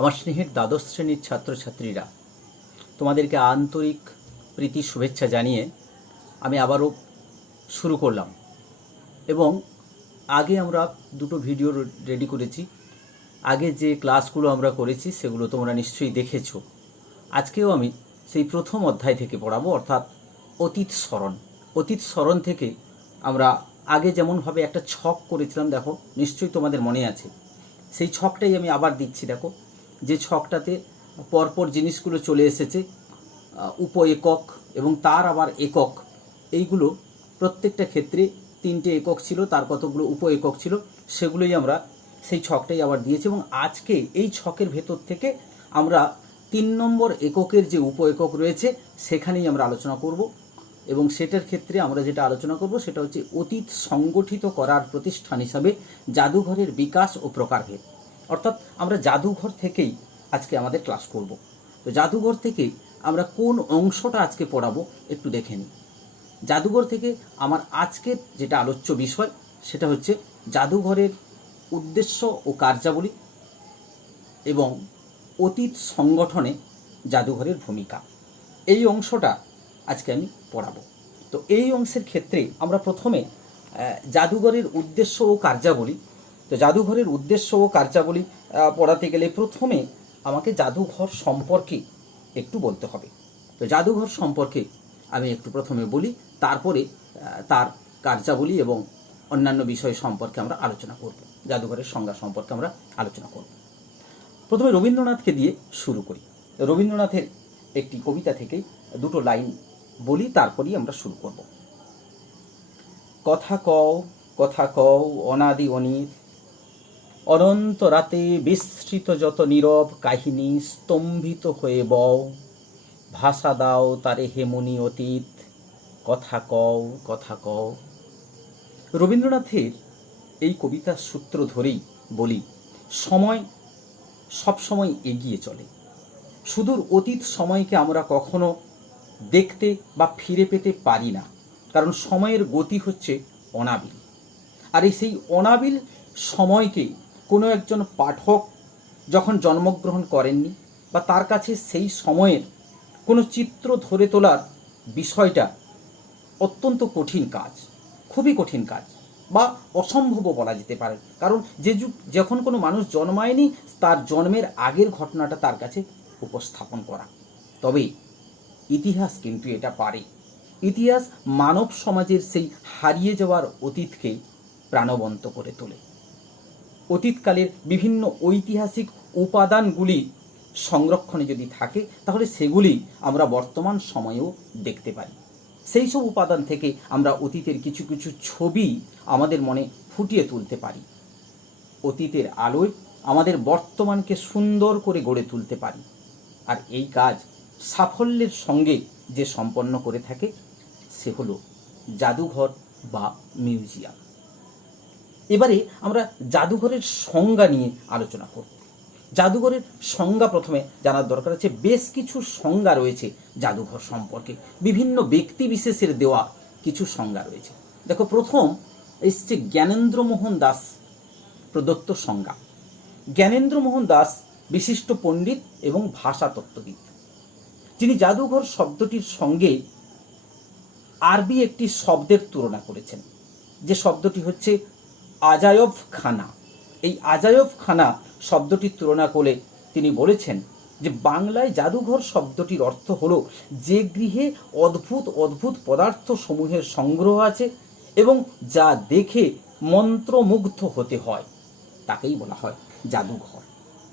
আমার স্নেহের দ্বাদশ শ্রেণীর ছাত্রছাত্রীরা, তোমাদেরকে আন্তরিক প্রীতি শুভেচ্ছা জানিয়ে আমি আবারও শুরু করলাম। এবং আগে আমরা দুটো ভিডিও রেডি করেছি। আগে যে ক্লাসগুলো আমরা করেছি সেগুলো তোমরা নিশ্চয়ই দেখেছো। আজকেও আমি সেই প্রথম অধ্যায় থেকে পড়াবো, অর্থাৎ অতীত স্মরণ। অতীত স্মরণ থেকে আমরা আগে যেমনভাবে একটা ছক করেছিলাম, দেখো নিশ্চয়ই তোমাদের মনে আছে, সেই ছকটাই আমি আবার দিচ্ছি। দেখো যে ছকটাতে পরপর জিনিসগুলো চলে এসেছে, উপ একক এবং তার আবার একক, এইগুলো প্রত্যেকটা ক্ষেত্রে তিনটে একক ছিল, তার কতগুলো উপ একক ছিল, সেগুলোই আমরা সেই ছকটাই আবার দিয়েছি। এবং আজকে এই ছকের ভেতর থেকে আমরা 3 নম্বর এককের যে উপ একক রয়েছে সেখানেই আমরা আলোচনা করব। এবং সেটার ক্ষেত্রে আমরা যেটা আলোচনা করব সেটা হচ্ছে অতীত সংগঠিত করার প্রতিষ্ঠান হিসাবে জাদুঘরের বিকাশ ও প্রকারভেদ। অর্থাৎ আমরা জাদুঘর থেকেই আজকে আমাদের ক্লাস করব। তো জাদুঘর থেকে আমরা কোন অংশটা আজকে পড়াবো একটু দেখে নিই। জাদুঘর থেকে আমার আজকের যেটা আলোচ্য বিষয় সেটা হচ্ছে জাদুঘরের উদ্দেশ্য ও কার্যাবলী এবং অতীত সংগঠনে জাদুঘরের ভূমিকা। এই অংশটা আজকে আমি পড়াবো। তো এই অংশের ক্ষেত্রে আমরা প্রথমে জাদুঘরের উদ্দেশ্য ও কার্যাবলী। তো জাদুঘরের উদ্দেশ্য ও কার্যাবলী পড়াতে গেলে প্রথমে আমাকে জাদুঘর সম্পর্কে একটু বলতে হবে। তো জাদুঘর সম্পর্কে আমি একটু প্রথমে বলি, তারপরে তার কার্যাবলী এবং অন্যান্য বিষয় সম্পর্কে আমরা আলোচনা করব। জাদুঘরের সংজ্ঞা সম্পর্কে আমরা আলোচনা করব। প্রথমে রবীন্দ্রনাথকে দিয়ে শুরু করি। রবীন্দ্রনাথের একটি কবিতা থেকেই দুটো লাইন বলি, তারপরেই আমরা শুরু করব। কথা কও অনাদি অনির, অনন্ত রাতে বিস্তৃত যত নীরব কাহিনী, স্তম্ভিত হয়ে বও, ভাষা দাও তারে হেমনি অতীত, কথা কও। রবীন্দ্রনাথের এই কবিতার সূত্র ধরেই বলি, সময় সবসময় এগিয়ে চলে। সুদূর অতীত সময়কে আমরা কখনো দেখতে বা ফিরে পেতে পারি না, কারণ সময়ের গতি হচ্ছে অনাবিল। আর এই সেই অনাবিল সময়কে কোনো একজন পাঠক যখন জন্মগ্রহণ করেননি বা তার কাছে সেই সময়ের কোনো চিত্র ধরে তোলার বিষয়টা অত্যন্ত কঠিন কাজ, খুবই কঠিন কাজ বা অসম্ভবও বলা যেতে পারে। কারণ যে যুগ যখন কোনো মানুষ জন্মায়নি তার জন্মের আগের ঘটনাটা তার কাছে উপস্থাপন করা। তবে ইতিহাস কিন্তু এটা পারে। ইতিহাস মানব সমাজের সেই হারিয়ে যাওয়ার অতীতকে প্রাণবন্ত করে তোলে। অতীতকালের বিভিন্ন ঐতিহাসিক উপাদানগুলি সংরক্ষণে যদি থাকে তাহলে সেগুলি আমরা বর্তমান সময়েও দেখতে পাই। সেই সব উপাদান থেকে আমরা অতীতের কিছু কিছু ছবি আমাদের মনে ফুটিয়ে তুলতে পারি। অতীতের আলোয় আমাদের বর্তমানকে সুন্দর করে গড়ে তুলতে পারি। আর এই কাজ সাফল্যের সঙ্গে যে সম্পন্ন করে থাকে সে হলো জাদুঘর বা মিউজিয়াম। এবারে আমরা জাদুঘরের সংজ্ঞা নিয়ে আলোচনা করব। জাদুঘরের সংজ্ঞা প্রথমে জানার দরকার আছে। বেশ কিছু সংজ্ঞা রয়েছে জাদুঘর সম্পর্কে, বিভিন্ন ব্যক্তি বিশেষের দেওয়া কিছু সংজ্ঞা রয়েছে। দেখো, প্রথম এসছে জ্ঞানেন্দ্রমোহন দাস প্রদত্ত সংজ্ঞা। জ্ঞানেন্দ্রমোহন দাস বিশিষ্ট পণ্ডিত এবং ভাষাতত্ত্ববিদ, যিনি জাদুঘর শব্দটির সঙ্গে আরবি একটি শব্দের তুলনা করেছেন, যে শব্দটি হচ্ছে আজায়ব খানা। এই আজায়ব খানা শব্দটির তুলনা করে তিনি বলেছেন যে বাংলায় জাদুঘর শব্দটির অর্থ হলো যে গৃহে অদ্ভুত অদ্ভুত পদার্থ সমূহের সংগ্রহ আছে এবং যা দেখে মন্ত্রমুগ্ধ হতে হয় তাকেই বলা হয় জাদুঘর।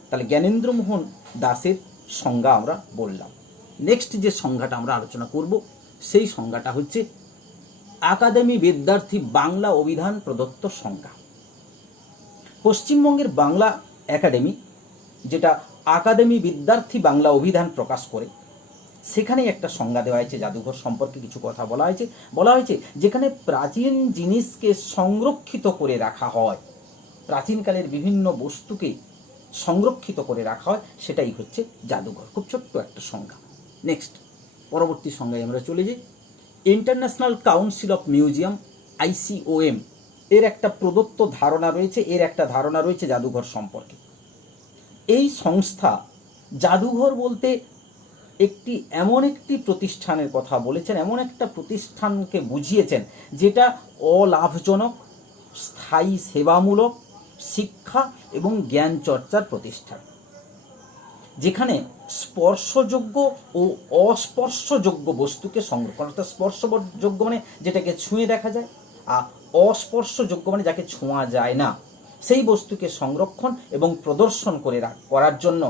তাহলে জ্ঞানেন্দ্রমোহন দাসের সংজ্ঞা আমরা বললাম। নেক্সট যে সংজ্ঞাটা আমরা আলোচনা করব সেই সংজ্ঞাটা হচ্ছে আকাদেমি বিদ্যার্থী বাংলা অভিধান প্রদত্ত সংজ্ঞা। পশ্চিমবঙ্গের বাংলা একাডেমি, যেটা আকাদেমি বিদ্যার্থী বাংলা অভিধান প্রকাশ করে, সেখানে একটা সংজ্ঞা দেওয়া হয়েছে। জাদুঘর সম্পর্কে কিছু কথা বলা হয়েছে যেখানে প্রাচীন জিনিসকে সংরক্ষিত করে রাখা হয়, প্রাচীনকালের বিভিন্ন বস্তুকে সংরক্ষিত করে রাখা হয়, সেটাই হচ্ছে জাদুঘর। খুব ছোট্ট একটা সংজ্ঞা। নেক্সট পরবর্তী সংজ্ঞায় আমরা চলে যাই। International council of museum, ICOM, এর একটা প্রদত্ত ধারণা রয়েছে, এর একটা ধারণা রয়েছে জাদুঘর সম্পর্কে। এই সংস্থা জাদুঘর বলতে এমন একটি প্রতিষ্ঠানের কথা বলেছেন, এমন একটা প্রতিষ্ঠানকে বুঝিয়েছেন যেটা অলাভজনক, স্থায়ী সেবামূলক, শিক্ষা এবং জ্ঞান চর্চার প্রতিষ্ঠান, যেখানে স্পর্শযোগ্য ও অস্পর্শযোগ্য বস্তুকে সংরক্ষণ, অর্থাৎ স্পর্শযোগ্য মানে যেটাকে ছুঁয়ে দেখা যায়, আর অস্পর্শযোগ্য মানে যাকে ছোঁয়া যায় না, সেই বস্তুকে সংরক্ষণ এবং প্রদর্শন করার জন্য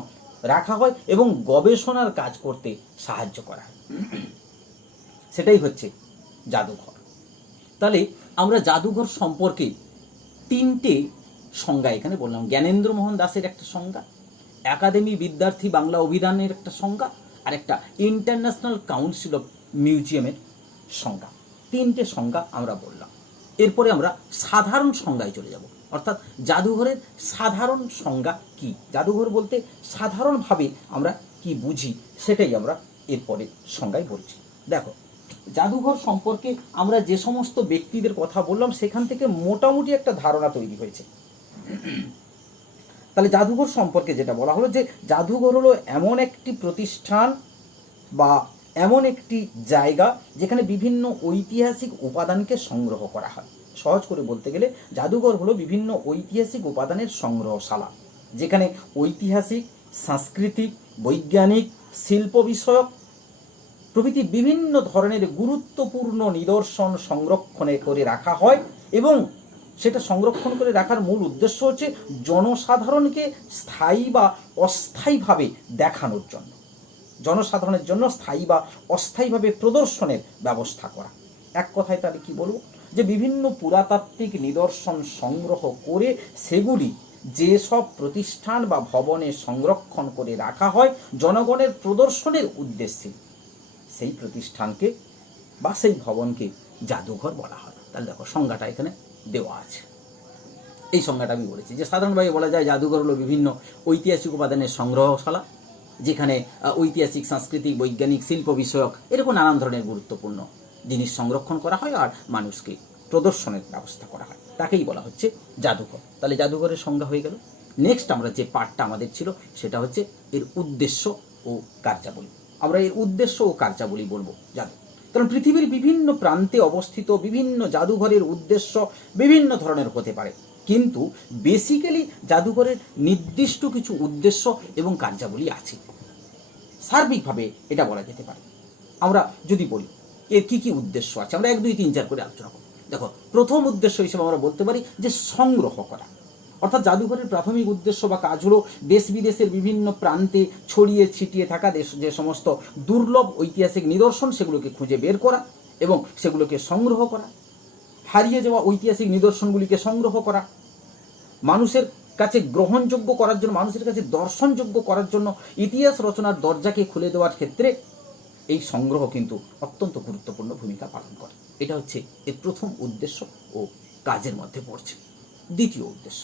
রাখা হয় এবং গবেষণার কাজ করতে সাহায্য করা হয়। সেটাই হচ্ছে জাদুঘর। তাহলে আমরা জাদুঘর সম্পর্কে তিনটে সংজ্ঞা এখানে বললাম। জ্ঞানেন্দ্র মোহন দাসের একটা সংজ্ঞা, একাডেমি বিদ্যার্থী বাংলা অভিধানের একটা সংজ্ঞা, আর একটা ইন্টারন্যাশনাল কাউন্সিল অফ মিউজিয়ামের সংজ্ঞা। তিনটে সংজ্ঞা আমরা বললাম। এরপরে আমরা সাধারণ সংজ্ঞায় চলে যাব, অর্থাৎ জাদুঘরের সাধারণ সংজ্ঞা কি, জাদুঘর বলতে সাধারণভাবে আমরা কি বুঝি সেটাই আমরা এরপরে সংজ্ঞায় বলছি। দেখো, জাদুঘর সম্পর্কে আমরা যে সমস্ত ব্যক্তিদের কথা বললাম সেখান থেকে মোটামুটি একটা ধারণা তৈরি হয়েছে। তাহলে জাদুঘর সম্পর্কে যেটা বলা হলো যে জাদুঘর হলো এমন একটি প্রতিষ্ঠান বা এমন একটি জায়গা যেখানে বিভিন্ন ঐতিহাসিক উপাদানকে সংগ্রহ করা হয়। সহজ করে বলতে গেলে জাদুঘর হলো বিভিন্ন ঐতিহাসিক উপাদানের সংগ্রহশালা, যেখানে ঐতিহাসিক, সাংস্কৃতিক, বৈজ্ঞানিক, শিল্প বিষয়ক প্রভৃতি বিভিন্ন ধরনের গুরুত্বপূর্ণ নিদর্শন সংরক্ষণে করে রাখা হয় এবং সেটা সংরক্ষণ করে রাখার মূল উদ্দেশ্য হচ্ছে জনসাধারণকে স্থায়ী বা অস্থায়ীভাবে দেখানোর জন্য, জনসাধারণের জন্য স্থায়ী বা অস্থায়ীভাবে প্রদর্শনের ব্যবস্থা করা। এক কথায় তাহলে কি বলবো, যে বিভিন্ন পুরাতাত্ত্বিক নিদর্শন সংগ্রহ করে সেগুলি যেসব প্রতিষ্ঠান বা ভবনে সংরক্ষণ করে রাখা হয় জনগণের প্রদর্শনের উদ্দেশ্যে, সেই প্রতিষ্ঠানকে বা সেই ভবনকে জাদুঘর বলা হয়। তাহলে দেখো সংজ্ঞাটা এখানে দেওয়া আছে। এই সংজ্ঞাটা আমি বলেছি যে সাধারণভাবে বলা যায় জাদুঘর হলো বিভিন্ন ঐতিহাসিক উপাদানের সংগ্রহশালা, যেখানে ঐতিহাসিক, সাংস্কৃতিক, বৈজ্ঞানিক, শিল্প বিষয়ক এরকম নানান ধরনের গুরুত্বপূর্ণ জিনিস সংরক্ষণ করা হয় আর মানুষকে প্রদর্শনের ব্যবস্থা করা হয়, তাকেই বলা হচ্ছে জাদুঘর। তাহলে জাদুঘরের সংজ্ঞা হয়ে গেল। নেক্সট আমরা যে পার্টটা আমাদের ছিল সেটা হচ্ছে এর উদ্দেশ্য ও কার্যাবলী। আমরা এর উদ্দেশ্য ও কার্যাবলী বলবো জাদু, কারণ পৃথিবীর বিভিন্ন প্রান্তে অবস্থিত বিভিন্ন জাদুঘরের উদ্দেশ্য বিভিন্ন ধরনের হতে পারে, কিন্তু বেসিক্যালি জাদুঘরের নির্দিষ্ট কিছু উদ্দেশ্য এবং কার্যাবলী আছে। সার্বিকভাবে এটা বলা যেতে পারে। আমরা যদি বলি এর কি কি উদ্দেশ্য আছে, আমরা 1, 2, 3, 4 করে আলোচনা করব। দেখো, প্রথম উদ্দেশ্য হিসেবে আমরা বলতে পারি যে সংগ্রহ করা, অর্থাৎ জাদুঘরের প্রাথমিক উদ্দেশ্য বা কাজ হলো দেশ বিদেশের বিভিন্ন প্রান্তে ছড়িয়ে ছিটিয়ে থাকা যে সমস্ত দুর্লভ ঐতিহাসিক নিদর্শন সেগুলোকে খুঁজে বের করা এবং সেগুলোকে সংগ্রহ করা, হারিয়ে যাওয়া ঐতিহাসিক নিদর্শনগুলিকে সংগ্রহ করা, মানুষের কাছে গ্রহণযোগ্য করার জন্য, মানুষের কাছে দর্শনযোগ্য করার জন্য ইতিহাস রচনার দরজাকে খুলে দেওয়ার ক্ষেত্রে এই সংগ্রহ কিন্তু অত্যন্ত গুরুত্বপূর্ণ ভূমিকা পালন করে। এটা হচ্ছে এর প্রথম উদ্দেশ্য ও কাজের মধ্যে পড়ছে। দ্বিতীয় উদ্দেশ্য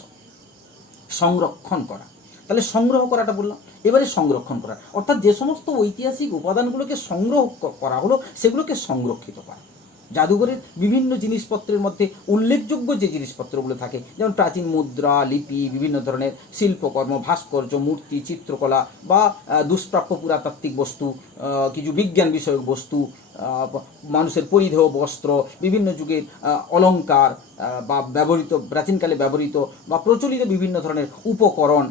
সংরক্ষণ করা। তাহলে সংগ্রহ করাটা বললাম, এবারে সংরক্ষণ করা অর্থাৎ যে সমস্ত ঐতিহাসিক উপাদানগুলোকে সংগ্রহ করা হলো সেগুলোকে সংরক্ষিত করা। জাদুঘরের বিভিন্ন জিনিসপত্রের মধ্যে উল্লেখযোগ্য যে জিনিসপত্রগুলো থাকে, যেমন প্রাচীন মুদ্রা, লিপি, বিভিন্ন ধরনের শিল্পকর্ম, ভাস্কর্য, মূর্তি, চিত্রকলা বা দুষ্প্রাপ্য পুরাতাত্ত্বিক বস্তু, কিছু বিজ্ঞান বিষয়ক বস্তু, মানুষের পরিধেয় বস্ত্র, বিভিন্ন যুগের অলংকার বা ব্যবহৃত, প্রাচীনকালে ব্যবহৃত বা প্রচলিত বিভিন্ন ধরনের উপকরণ,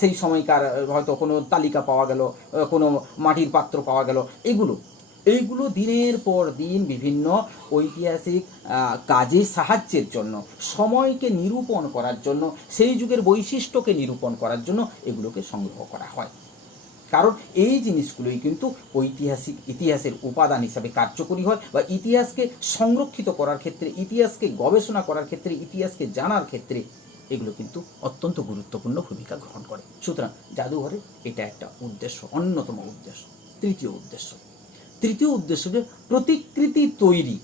সেই সময়কার হয়তো কোনো তালিকা পাওয়া গেল, কোনো মাটির পাত্র পাওয়া গেল, এইগুলো দিনের পর দিন বিভিন্ন ঐতিহাসিক কাজে সাহায্যের জন্য, সময়কে নিরূপণ করার জন্য, সেই যুগের বৈশিষ্ট্যকে নিরূপণ করার জন্য এগুলোকে সংগ্রহ করা হয়। কারণ এই জিনিসগুলোই কিন্তু ইতিহাসের উপাদান হিসাবে কার্যকরী হয় বা ইতিহাসকে সংরক্ষিত করার ক্ষেত্রে, ইতিহাসকে গবেষণা করার ক্ষেত্রে, ইতিহাসকে জানার ক্ষেত্রে এগুলো কিন্তু অত্যন্ত গুরুত্বপূর্ণ ভূমিকা গ্রহণ করে। সুতরাং জাদুঘরের এটা একটা উদ্দেশ্য, অন্যতম উদ্দেশ্য। তৃতীয় উদ্দেশ্যকে প্রতিকৃতি তৈরি,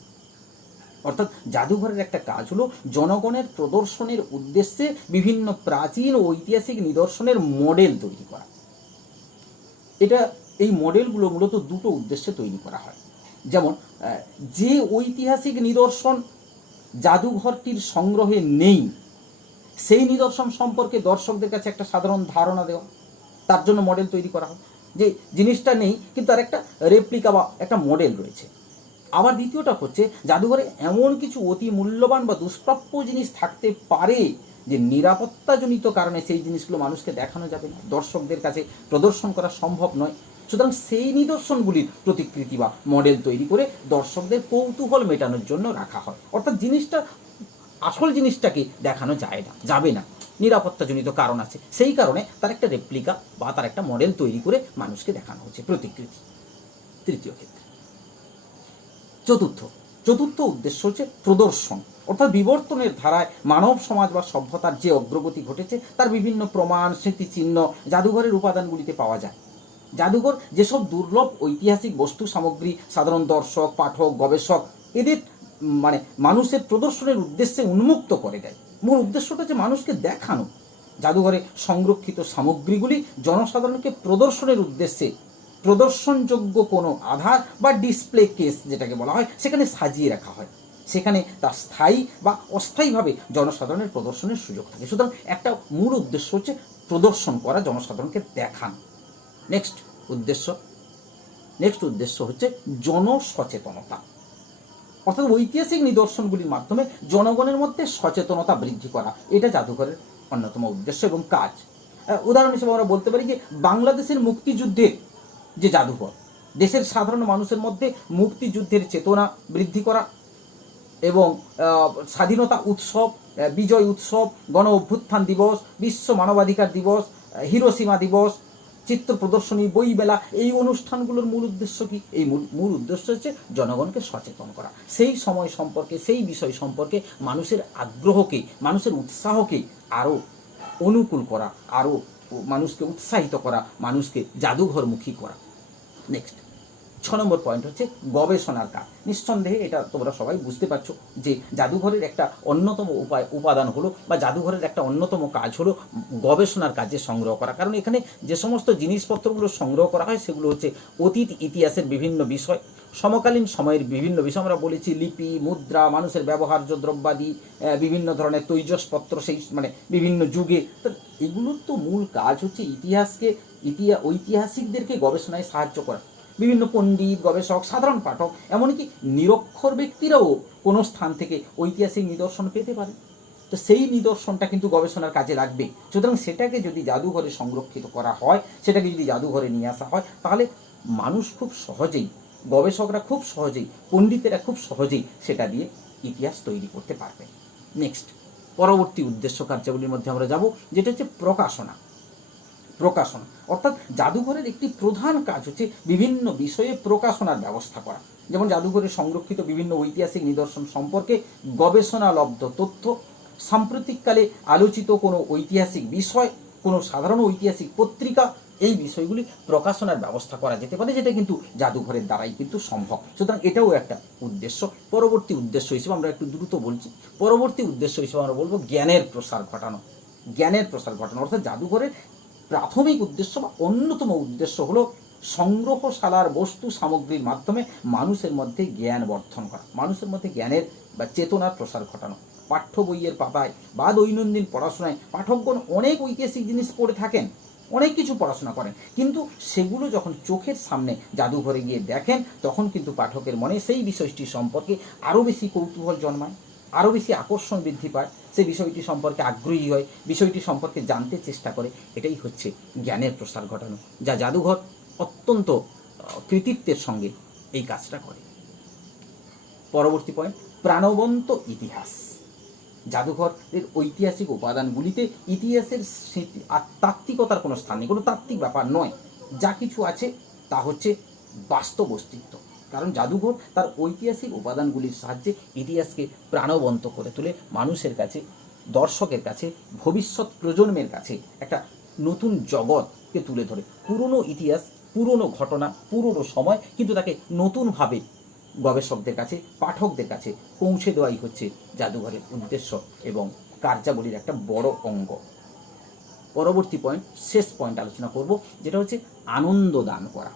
অর্থাৎ জাদুঘরের একটা কাজ হলো জনগণের প্রদর্শনের উদ্দেশ্যে বিভিন্ন প্রাচীন ও ঐতিহাসিক নিদর্শনের মডেল তৈরি করা। এই মডেলগুলো মূলত দুটো উদ্দেশ্যে তৈরি করা হয়। যেমন যে ঐতিহাসিক নিদর্শন জাদুঘরটির সংগ্রহে নেই সেই নিদর্শন সম্পর্কে দর্শকদের কাছে একটা সাধারণ ধারণা দেওয়া। তার জন্য মডেল তৈরি করা হয়, যে জিনিসটা নেই কিন্তু তার একটা রেপ্লিকা বা একটা মডেল রয়েছে। আবার দ্বিতীয়টা হচ্ছে জাদুঘরে এমন কিছু অতি মূল্যবান বা দুষ্প্রাপ্য জিনিস থাকতে পারে যে নিরাপত্তাজনিত কারণে সেই জিনিসগুলো মানুষকে দেখানো যাবে না, দর্শকদের কাছে প্রদর্শন করা সম্ভব নয়। সুতরাং সেই নিদর্শনগুলির প্রতিকৃতি বা মডেল তৈরি করে দর্শকদের কৌতূহল মেটানোর জন্য রাখা হয়। অর্থাৎ জিনিসটা, আসল জিনিসটাকে দেখানো যায় না, যাবে না, নিরাপত্তাজনিত কারণ আছে, সেই কারণে তার একটা রেপ্লিকা বা তার একটা মডেল তৈরি করে মানুষকে দেখানো হচ্ছে, প্রতিকৃতি। তৃতীয় ক্ষেত্রে। চতুর্থ উদ্দেশ্য হচ্ছে প্রদর্শন, অর্থাৎ বিবর্তনের ধারায় মানব সমাজ বা সভ্যতার যে অগ্রগতি ঘটেছে তার বিভিন্ন প্রমাণ, স্মৃতিচিহ্ন জাদুঘরের উপাদানগুলিতে পাওয়া যায়। জাদুঘর যেসব দুর্লভ ঐতিহাসিক বস্তু সামগ্রী সাধারণ দর্শক, পাঠক, গবেষক এদের মানুষের প্রদর্শনের উদ্দেশ্যে উন্মুক্ত করে দেয়। মূল উদ্দেশ্যটা হচ্ছে মানুষকে দেখানো। জাদুঘরে সংরক্ষিত সামগ্রীগুলি জনসাধারণকে প্রদর্শনের উদ্দেশ্যে প্রদর্শনযোগ্য কোনো আধার বা ডিসপ্লে কেস যেটাকে বলা হয় সেখানে সাজিয়ে রাখা হয়, সেখানে তা স্থায়ী বা অস্থায়ীভাবে জনসাধারণের প্রদর্শনের সুযোগ থাকে। সুতরাং একটা মূল উদ্দেশ্য হচ্ছে প্রদর্শন করা, জনসাধারণকে দেখানো। নেক্সট উদ্দেশ্য হচ্ছে জনসচেতনতা, অর্থাৎ ঐতিহাসিক নিদর্শনগুলির মাধ্যমে জনগণের মধ্যে সচেতনতা বৃদ্ধি করা, এটা জাদুঘরের অন্যতম উদ্দেশ্য এবং কাজ। উদাহরণ হিসেবে আমরা বলতে পারি যে বাংলাদেশের মুক্তিযুদ্ধের যে জাদুঘর, দেশের সাধারণ মানুষের মধ্যে মুক্তিযুদ্ধের চেতনা বৃদ্ধি করা এবং স্বাধীনতা উৎসব, বিজয় উৎসব, গণ অভ্যুত্থান দিবস, বিশ্ব মানবাধিকার দিবস, হিরোশিমা দিবস, চিত্র প্রদর্শনী, বই মেলা, এই অনুষ্ঠানগুলোর মূল উদ্দেশ্য কি? এই মূল উদ্দেশ্য হচ্ছে জনগণকে সচেতন করা, সেই সময় সম্পর্কে, সেই বিষয় সম্পর্কে মানুষের আগ্রহকে, মানুষের উৎসাহকে আরও অনুকূল করা, আরও মানুষকে উৎসাহিত করা, মানুষকে জাদুঘরমুখী করা। নেক্সট 6 নম্বর পয়েন্ট হচ্ছে গবেষণার কাজ। নিঃসন্দেহে এটা তোমরা সবাই বুঝতে পারছো যে জাদুঘরের একটা অন্যতম উপাদান হলো বা জাদুঘরের একটা অন্যতম কাজ হলো গবেষণার কাজে সংগ্রহ করা। কারণ এখানে যে সমস্ত জিনিসপত্রগুলো সংগ্রহ করা হয় সেগুলো হচ্ছে অতীত ইতিহাসের বিভিন্ন বিষয়, সমকালীন সময়ের বিভিন্ন বিষয়, আমরা বলেছি লিপি, মুদ্রা, মানুষের ব্যবহার্য দ্রব্যাদি, বিভিন্ন ধরনের তৈজসপত্র, সেই বিভিন্ন যুগে। তো এগুলোর তো মূল কাজ হচ্ছে ঐতিহাসিকদেরকে গবেষণায় সাহায্য করা। বিভিন্ন পণ্ডিত, গবেষক, সাধারণ পাঠক, এমনকি নিরক্ষর ব্যক্তিরাও কোনো স্থান থেকে ঐতিহাসিক নিদর্শন পেতে পারে। তো সেই নিদর্শনটা কিন্তু গবেষণার কাজে লাগবে। সুতরাং সেটাকে যদি জাদুঘরে সংরক্ষিত করা হয়, সেটাকে যদি জাদুঘরে নিয়ে আসা হয়, তাহলে মানুষ খুব সহজেই, গবেষকরা খুব সহজেই, পণ্ডিতেরা খুব সহজেই সেটা দিয়ে ইতিহাস তৈরি করতে পারবে। নেক্সট, পরবর্তী উদ্দেশ্য কার্যাবলীর মধ্যে আমরা যাব, যেটা হচ্ছে প্রকাশনা। অর্থাৎ জাদুঘরের একটি প্রধান কাজ হচ্ছে বিভিন্ন বিষয়ে প্রকাশনার ব্যবস্থা করা। যেমন জাদুঘরে সংরক্ষিত বিভিন্ন ঐতিহাসিক নিদর্শন সম্পর্কে গবেষণালব্ধ তথ্য, সাম্প্রতিককালে আলোচিত কোনো ঐতিহাসিক বিষয়, কোনো সাধারণ ঐতিহাসিক পত্রিকা, এই বিষয়গুলি প্রকাশনার ব্যবস্থা করা যেতে পারে, যেটা কিন্তু জাদুঘরের দ্বারাই কিন্তু সম্ভব। সুতরাং এটাও একটা উদ্দেশ্য। পরবর্তী উদ্দেশ্য হিসেবে আমরা একটু দ্রুত বলছি, পরবর্তী উদ্দেশ্য হিসেবে আমরা বলবো জ্ঞানের প্রসার ঘটানো। অর্থাৎ জাদুঘরের প্রাথমিক উদ্দেশ্য বা অন্যতম উদ্দেশ্য হলো সংগ্রহশালার বস্তু সামগ্রীর মাধ্যমে মানুষের মধ্যে জ্ঞান বর্ধন করা, মানুষের মধ্যে জ্ঞানের বা চেতনার প্রসার ঘটানো। পাঠ্য বইয়ের পাতায় বা দৈনন্দিন পড়াশোনায় পাঠকগণ অনেক ঐতিহাসিক জিনিস পড়ে থাকেন, অনেক কিছু পড়াশোনা করেন, কিন্তু সেগুলো যখন চোখের সামনে জাদুঘরে গিয়ে দেখেন, তখন কিন্তু পাঠকের মনে সেই বিষয়টি সম্পর্কে আরও বেশি কৌতূহল জন্মায়, আরও বেশি আকর্ষণ বৃদ্ধি পায়, সেই বিষয়টি সম্পর্কে আগ্রহী হয়, বিষয়টি সম্পর্কে জানতে চেষ্টা করে। এটাই হচ্ছে জ্ঞানের প্রসার ঘটানো, যা জাদুঘর অত্যন্ত কৃতিত্বের সঙ্গে এই কাজটা করে। পরবর্তী পয়েন্ট, প্রাণবন্ত ইতিহাস। জাদুঘরের ঐতিহাসিক উপাদানগুলিতে ইতিহাসের স্মৃতি আর তাত্ত্বিকতার কোনো স্থান নেই, কোনো তাত্ত্বিক ব্যাপার নয়। যা কিছু আছে তা হচ্ছে বাস্তব অস্তিত্ব, কারণ জাদুঘর তার ঐতিহাসিক উপাদানগুলির সাহায্যে ইতিহাসকে প্রাণবন্ত করে তোলে, মানুষের কাছে, দর্শকের কাছে, ভবিষ্যৎ প্রজন্মের কাছে একটা নতুন জগৎকে তুলে ধরে। পুরনো ইতিহাস, পুরনো ঘটনা, পুরনো সময়, কিন্তু তাকে নতুনভাবে গবেষকদের কাছে, পাঠকদের কাছে পৌঁছে দেওয়াই হচ্ছে জাদুঘরের উদ্দেশ্য এবং কার্যাবলীর একটা বড় অঙ্গ। পরবর্তী পয়েন্ট, শেষ পয়েন্ট আলোচনা করব, যেটা হচ্ছে আনন্দ দান করা।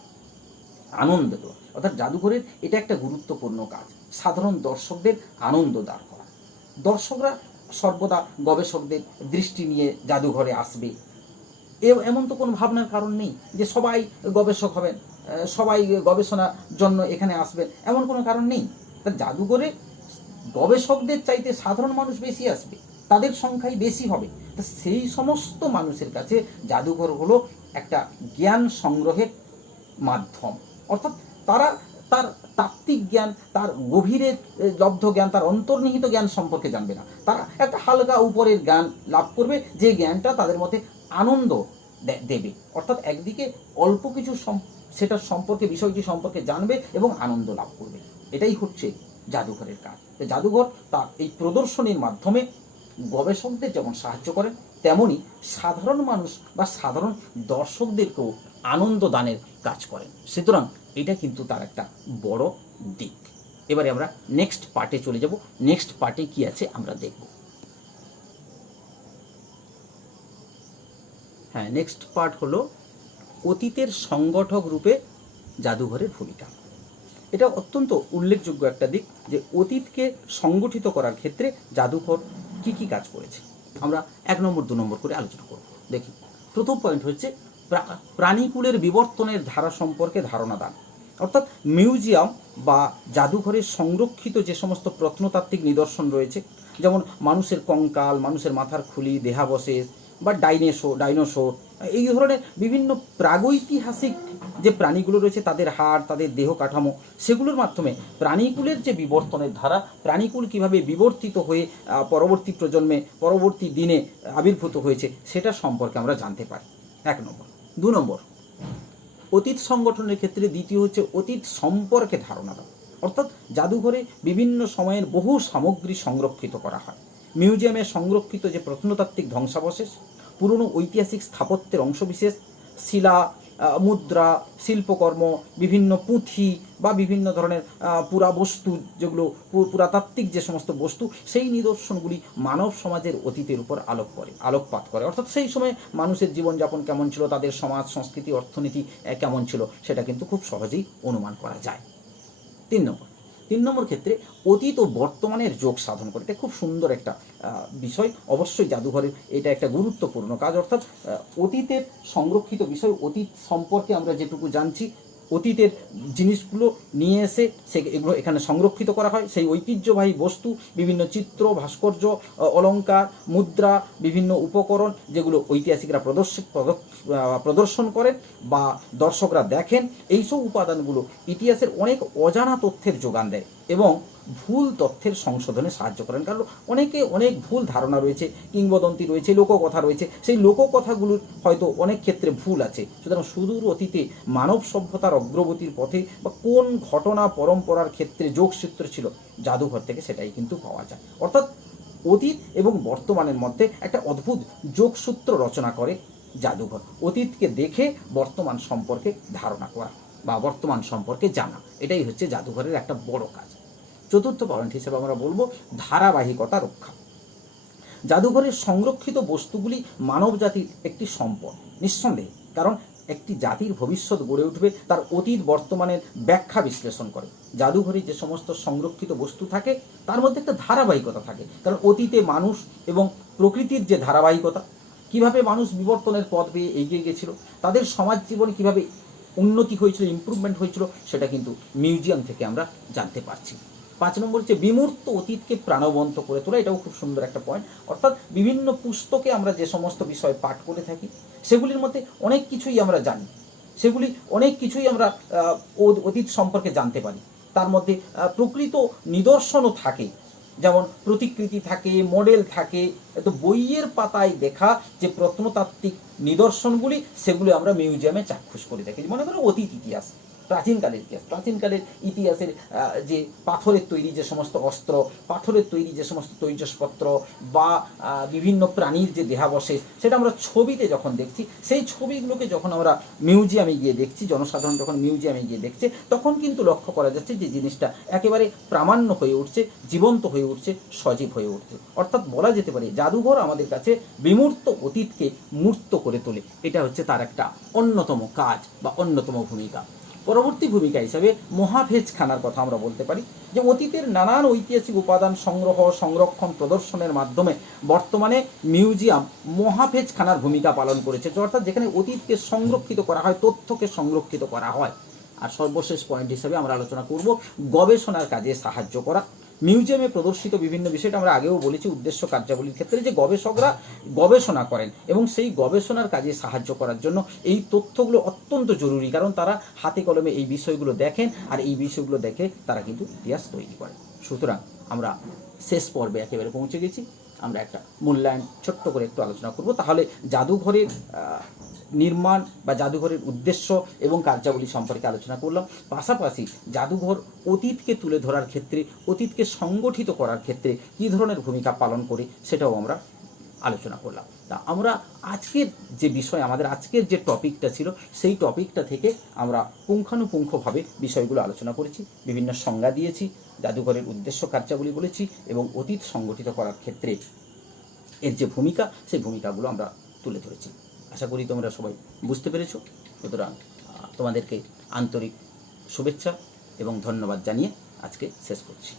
আনন্দ দেওয়া, অর্থাৎ জাদুঘরের এটা একটা গুরুত্বপূর্ণ কাজ, সাধারণ দর্শকদের আনন্দ দান করা। দর্শকরা সর্বদা গবেষকদের দৃষ্টি নিয়ে জাদুঘরে আসবে, এমন তো কোনো ভাবনার কারণ নেই যে সবাই গবেষক হবেন, সবাই গবেষণার জন্য এখানে আসবেন, এমন কোনো কারণ নেই। তা জাদুঘরে গবেষকদের চাইতে সাধারণ মানুষ বেশি আসবে, তাদের সংখ্যাই বেশি হবে। তা সেই সমস্ত মানুষের কাছে জাদুঘর হলো একটা জ্ঞান সংগ্রহের মাধ্যম। অর্থাৎ তারা তার তাত্ত্বিক জ্ঞান, তার গভীরে লব্ধ জ্ঞান, তার অন্তর্নিহিত জ্ঞান সম্পর্কে জানবে না, তারা একটা হালকা উপরের জ্ঞান লাভ করবে, যে জ্ঞানটা তাদের মধ্যে আনন্দ দেবে। অর্থাৎ একদিকে অল্প কিছু সেটার সম্পর্কে, বিষয়টি সম্পর্কে জানবে এবং আনন্দ লাভ করবে। এটাই হচ্ছে জাদুঘরের কাজ। জাদুঘর তার এই প্রদর্শনীর মাধ্যমে গবেষকদের যেমন সাহায্য করেন, তেমনি সাধারণ মানুষ বা সাধারণ দর্শকদেরকেও আনন্দ দানের কাজ করেন। সুতরাং এটা কিন্তু তার একটা বড় দিক। এবারে আমরা নেক্সট পার্টে চলে যাব। নেক্সট পার্টে কি আছে আমরা দেখব। হ্যাঁ, নেক্সট পার্ট হলো অতীতের সংগঠক রূপে জাদুঘরের ভূমিকা। এটা অত্যন্ত উল্লেখযোগ্য একটা দিক যে অতীতকে সংগঠিত করার ক্ষেত্রে জাদুঘর কি কি কাজ করেছে। আমরা 1 নম্বর 2 নম্বর করে আলোচনা করব। দেখি, প্রথম পয়েন্ট হচ্ছে প্রাণীকুলের বিবর্তনের ধারা সম্পর্কে ধারণা দান। অর্থাৎ মিউজিয়াম বা জাদুঘরের সংরক্ষিত যে সমস্ত প্রত্নতাত্ত্বিক নিদর্শন রয়েছে, যেমন মানুষের কঙ্কাল, মানুষের মাথার খুলি, দেহাবশেষ বা ডাইনোসর, এই ধরনের বিভিন্ন প্রাগৈতিহাসিক যে প্রাণীগুলো রয়েছে, তাদের হাড়, তাদের দেহ কাঠামো, সেগুলোর মাধ্যমে প্রাণীকুলের যে বিবর্তনের ধারা, প্রাণীকুল কীভাবে বিবর্তিত হয়ে পরবর্তী প্রজন্মে, পরবর্তী দিনে আবির্ভূত হয়েছে, সেটা সম্পর্কে আমরা জানতে পারি। 1 নম্বর। 2 নম্বর, অতীত সংগঠনের ক্ষেত্রে দ্বিতীয় হচ্ছে অতীত সম্পর্কে ধারণা দাও। অর্থাৎ জাদুঘরে বিভিন্ন সময়ের বহু সামগ্রী সংরক্ষিত করা হয়। মিউজিয়ামে সংরক্ষিত যে প্রত্নতাত্ত্বিক ধ্বংসাবশেষ, পুরনো ঐতিহাসিক স্থাপত্যের অংশবিশেষ, শিলা, মুদ্রা, শিল্পকর্ম, বিভিন্ন পুঁথি বা বিভিন্ন ধরনের পুরাবস্তু, যেগুলো পুরাতাত্ত্বিক যে সমস্ত বস্তু, সেই নিদর্শনগুলি মানব সমাজের অতীতের উপর আলোকপাত করে। অর্থাৎ সেই সময় মানুষের জীবনযাপন কেমন ছিল, তাদের সমাজ, সংস্কৃতি, অর্থনীতি কেমন ছিল, সেটা কিন্তু খুব সহজেই অনুমান করা যায়। 3 নম্বর ক্ষেত্রে অতীত ও বর্তমানের যোগ সাধন করে। এটা খুব সুন্দর একটা বিষয়। অবশ্যই জাদুঘরের এটা একটা গুরুত্বপূর্ণ কাজ। অর্থাৎ অতীতের সংরক্ষিত বিষয়, অতীত সম্পর্কে আমরা যেটুকু জানছি, অতীতের জিনিসগুলো নিয়ে এসে এগুলো এখানে সংরক্ষিত করা হয়। সেই ঐতিহ্যবাহী বস্তু, বিভিন্ন চিত্র, ভাস্কর্য, অলঙ্কার, মুদ্রা, বিভিন্ন উপকরণ, যেগুলো ঐতিহাসিকরা প্রদর্শন করেন বা দর্শকরা দেখেন, এইসব উপাদানগুলো ইতিহাসের অনেক অজানা তথ্যের যোগান দেয় এবং ভুল তথ্যের সংশোধনে সাহায্য করেন। কারণ অনেক ভুল ধারণা রয়েছে, কিংবদন্তি রয়েছে, লোককথা রয়েছে, সেই লোককথাগুলোর হয়তো অনেক ক্ষেত্রে ভুল আছে। সুতরাং সুদূর অতীতে মানব সভ্যতার অগ্রগতির পথে বা কোন ঘটনা পরম্পরার ক্ষেত্রে যোগসূত্র ছিল, জাদুঘর থেকে সেটাই কিন্তু পাওয়া যায়। অর্থাৎ অতীত এবং বর্তমানের মধ্যে একটা অদ্ভুত যোগসূত্র রচনা করে জাদুঘর। অতীতকে দেখে বর্তমান সম্পর্কে ধারণা করা বা বর্তমান সম্পর্কে জানা, এটাই হচ্ছে জাদুঘরের একটা বড় কাজ। 4র্থ পয়েন্ট হিসেবে আমরা বলবো ধারাবাহিকতা রক্ষা। জাদুঘরের সংরক্ষিত বস্তুগুলি মানব জাতির একটি সম্পদ, নিঃসন্দেহে। কারণ একটি জাতির ভবিষ্যৎ গড়ে উঠবে তার অতীত বর্তমানের ব্যাখ্যা বিশ্লেষণ করে। জাদুঘরে যে সমস্ত সংরক্ষিত বস্তু থাকে, তার মধ্যে একটা ধারাবাহিকতা থাকে। কারণ অতীতে মানুষ এবং প্রকৃতির যে ধারাবাহিকতা, কিভাবে মানুষ বিবর্তনের পথ বেয়ে এগিয়ে গেছিল, তাদের সমাজ জীবনে কীভাবে উন্নতি হয়েছিল, ইমপ্রুভমেন্ট হয়েছিল, সেটা কিন্তু মিউজিয়াম থেকে আমরা জানতে পারছি। 5 নম্বর হচ্ছে বিমূর্ত অতীতকে প্রাণবন্ত করে তোলা। এটাও খুব সুন্দর একটা পয়েন্ট। অর্থাৎ বিভিন্ন পুস্তকে আমরা যে সমস্ত বিষয় পাঠ করে থাকি, সেগুলির মধ্যে অনেক কিছুই আমরা জানি, সেগুলি অনেক কিছুই আমরা অতীত সম্পর্কে জানতে পারি। তার মধ্যে প্রকৃত নিদর্শনও থাকে, যেমন প্রতিকৃতি থাকে, মডেল থাকে। তো বইয়ের পাতায় দেখা যে প্রত্নতাত্ত্বিক নিদর্শনগুলি, সেগুলি আমরা মিউজিয়ামে চাক্ষুষ করে থাকি। মনে করো অতীত ইতিহাস, প্রাচীনকালের ইতিহাসের যে পাথরের তৈরি যে সমস্ত অস্ত্র, পাথরের তৈরি যে সমস্ত তৈজসপত্র বা বিভিন্ন প্রাণীর যে দেহাবশেষ, সেটা আমরা ছবিতে যখন দেখছি, সেই ছবিগুলোকে যখন আমরা মিউজিয়ামে গিয়ে দেখছি, জনসাধারণ যখন মিউজিয়ামে গিয়ে দেখছে, তখন কিন্তু লক্ষ্য করা যাচ্ছে যে জিনিসটা একেবারে প্রামাণ্য হয়ে উঠছে, জীবন্ত হয়ে উঠছে, সজীব হয়ে উঠছে। অর্থাৎ বলা যেতে পারে জাদুঘর আমাদের কাছে বিমূর্ত অতীতকে মূর্ত করে তোলে। এটা হচ্ছে তার একটা অন্যতম কাজ বা অন্যতম ভূমিকা। পরবর্তী ভূমিকা হিসাবে মহাভেজখানার কথা আমরা বলতে পারি, যে অতীতের নানান ঐতিহাসিক উপাদান সংগ্রহ, সংরক্ষণ, প্রদর্শনের মাধ্যমে বর্তমানে মিউজিয়াম মহাভেজখানার ভূমিকা পালন করেছে, অর্থাৎ যেখানে অতীতকে সংরক্ষিত করা হয়, তথ্যকে সংরক্ষিত করা হয়। আর সর্বশেষ পয়েন্ট হিসাবে আমরা আলোচনা করব গবেষণার কাজে সাহায্য করা। মিউজিয়ামে প্রদর্শিত বিভিন্ন বিষয়টা আমরা আগেও বলেছি উদ্দেশ্য কার্যাবলীর ক্ষেত্রে, যে গবেষকরা গবেষণা করেন এবং সেই গবেষণার কাজে সাহায্য করার জন্য এই তথ্যগুলো অত্যন্ত জরুরি, কারণ তারা হাতে কলমে এই বিষয়গুলো দেখেন আর এই বিষয়গুলো দেখে তারা কিন্তু ইতিহাস তৈরি করেন। সুতরাং আমরা শেষ পর্বে একেবারে পৌঁছে গেছি। আমরা একটা মূল্যায়ন ছোট্ট করে একটু আলোচনা করব। তাহলে জাদুঘরের নির্মাণ বা জাদুঘরের উদ্দেশ্য এবং কার্যাবলী সম্পর্কে আলোচনা করলাম। পাশাপাশি জাদুঘর অতীতকে তুলে ধরার ক্ষেত্রে, অতীতকে সংগঠিত করার ক্ষেত্রে কী ধরনের ভূমিকা পালন করে সেটাও আমরা আলোচনা করলাম। তা আমরা আজকের যে বিষয়, আমাদের আজকের যে টপিকটা ছিল, সেই টপিকটা থেকে আমরা পুঙ্খানুপুঙ্খভাবে বিষয়গুলো আলোচনা করেছি, বিভিন্ন সংজ্ঞা দিয়েছি, জাদুঘরের উদ্দেশ্য কার্যাবলী বলেছি এবং অতীত সংগঠিত করার ক্ষেত্রে এর যে ভূমিকা, সেই ভূমিকাগুলো আমরা তুলে ধরেছি। আশা করি তোমরা সবাই বুঝতে পেরেছো। সুতরাং তোমাদেরকে আন্তরিক শুভেচ্ছা এবং ধন্যবাদ জানিয়ে আজকে শেষ করছি।